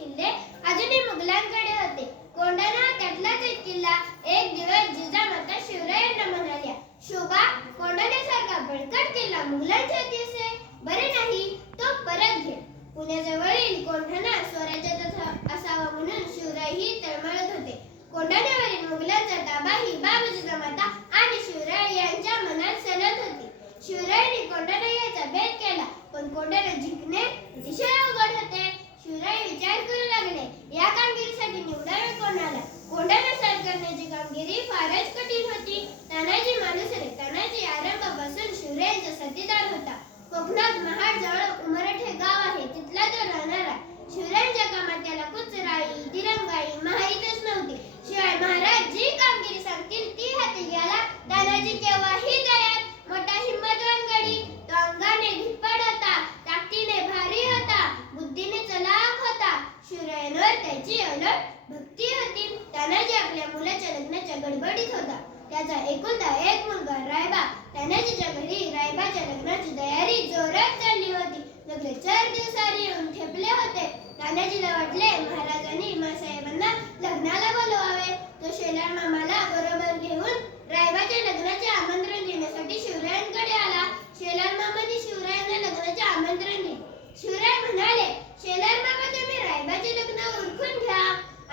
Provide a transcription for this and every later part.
किल्ले अजूनही मुघलांकडे होते. कोंढाणा त्यातलाच एक किल्ला. एक दिवस जिजामाता शिवरायांना म्हणाल्या, शोभा, कोंढाण्यासारखा बळकट किल्ला मुघलांच्या हाती असेल बरे नाही, तो परत घे. पुण्याजवळील कोंढाणा स्वराज्यात असावा म्हणून शिवरायही तळमळत होते. कोंढाण्यावरील मुघलांचा ताबाही बाबा जिजामाता आणि शिवराय यांच्या मनात सलत होती. शिवरायांनी कोंढाणा यायचा बेत केला, पण कोंढाणा जिंकणे अतिशय अवघड होते. शिवराय विचार करू लागले, या कामगिरीसाठी निवडावे कोणाला? कोंढाणा सर करण्याची कामगिरी फारच कठीण होती. तानाजी मालुसरे तानाजी आरंभापासून शिवरायांचा साथीदार होता. कोकणात महाड जवळ उमरठ हे गाव आहे, तिथला तो राहणारा. शिवरायांच्या कामात त्याला कुचराई दिरंगाई माहीतच नव्हती. शिवाय महाराज जी कामगिरी सांगतील ती हाती घ्यायला तानाजी केव्हाही तयार. मोठा हिम्मतवान गडी, तो अंगाने धिप्पाड होता, ताकदीने भारी होता, बुद्धीने चलाख होता. शिवरायांवर त्याची अलोट भक्ती होती. तानाजी आपल्या मुलाच्या लग्नाच्या गडबडीत होता. त्याचा एकुलता एक मुलगा रायबा. तानाजीच्या घरी रायबाच्या लग्नाची तयारी जोरात चालली होती. लग्न 4 दिवसांनी येऊन ठेपले होते. तानाजीला वाटले महाराजांनी मासाहेबांना लग्नाला बोलवावे. तो शेलार मामाला बरोबर घेऊन रायबाच्या लग्नाचे आमंत्रण देण्यासाठी शिवरायांकडे आला. शेलार मामाने शिवरायांना लग्नाचे आमंत्रण दिले. शिवराय म्हणाले, शेलार मामा, तुम्ही रायबाचे लग्न उरकून घ्या.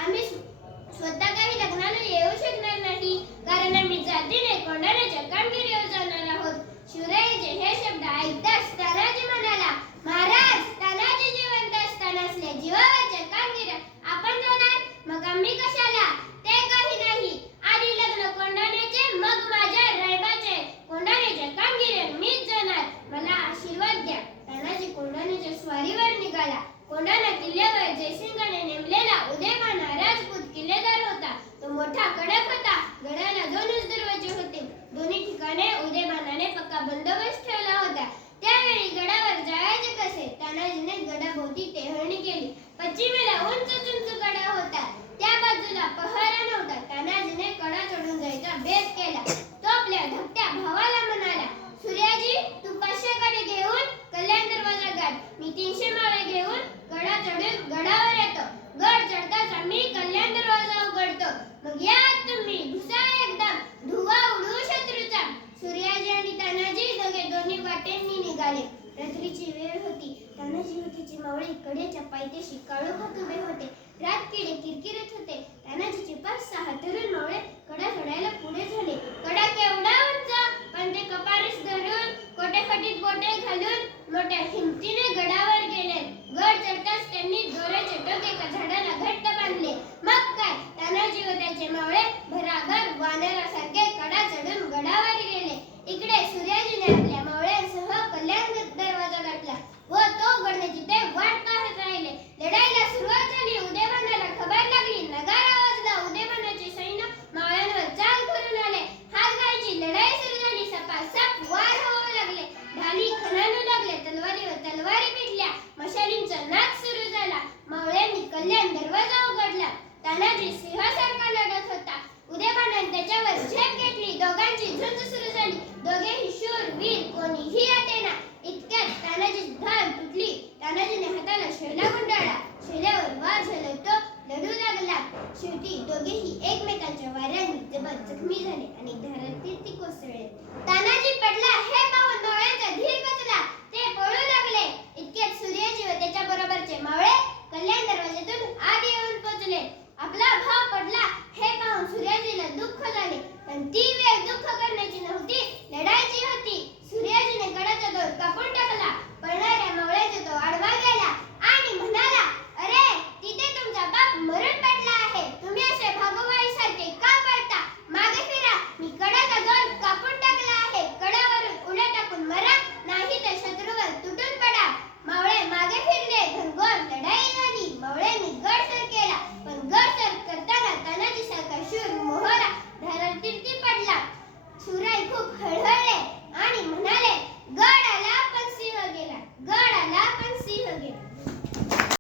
आम्ही स्वतः काही लग्नाला येऊ शकणार नाही, कारण आम्ही जातीने कोंढाण्याच्या कामगिरीवर जाणार आहोत. शिवरायांचे हे शब्द ऐकताच तानाजी म्हणाला, महाराज, तानाजी जिवंत असताना असल्या जीवावरच्या कामगिऱ्या आपण जाणार, मग आम्ही कशाला? ते काही नाही, आधी लग्न कोंढाण्याचे, मग माझ्या रायबाचे. कोंढाण्याच्या कामगिरीवर मीच जाणार, मला आशीर्वाद द्या. तानाजी कोंढाण्याच्या स्वारीवर निघाला. कोंढाणा किल्ल्यावर जयसिंगाने नेमलेला उदयमान राजपूत किल्लेदार होता. तो मोठा कडक होता. गडाला 2 दरवाजे होते. दोन्ही ठिकाणी उदयमानाने पक्का बंदोबस्त ठेवला होता. त्यावेळी गडावर जायचे कसे? तानाजीने गडाभोवती टेहळणी केली. पश्चिमेला उंच कडा होता, त्या बाजूला पहारा नव्हता. तानाजीने कडा चढून जायचा बेत केला. तो आपल्या धाकट्या भावाला म्हणाला, सूर्याजी, तू 500 कडे घेऊन कल्याण दरवाजा गाठ, मी 300 माळे घेऊन कडा चढून गडावर येतो. गड चढताच आम्ही कल्याण दरवाजा उघडतो, मग या तुम्ही घुसा एकदम, धुवा उडू शत्रूचा. सूर्याजी आणि तानाजी दोन्ही वाटेंनी निघाले. रात्रीची वेळ होती. तानाजी व त्याची मावळी कडेच्या पायथ्याशी काळोखात उभे होते. रातकिडे किरकिरत होते. तानाजीचे 5-6 तरुण मावळे कडा चढायला पुढे झाले. कडा केवढा उंच, पण ते कपारीस धरून कोटेफटीत बोटे घालून मोठ्या हिमतीने गडावर गेले. गड चढताच त्यांनी दोऱ्याचे टोक एका झाडाला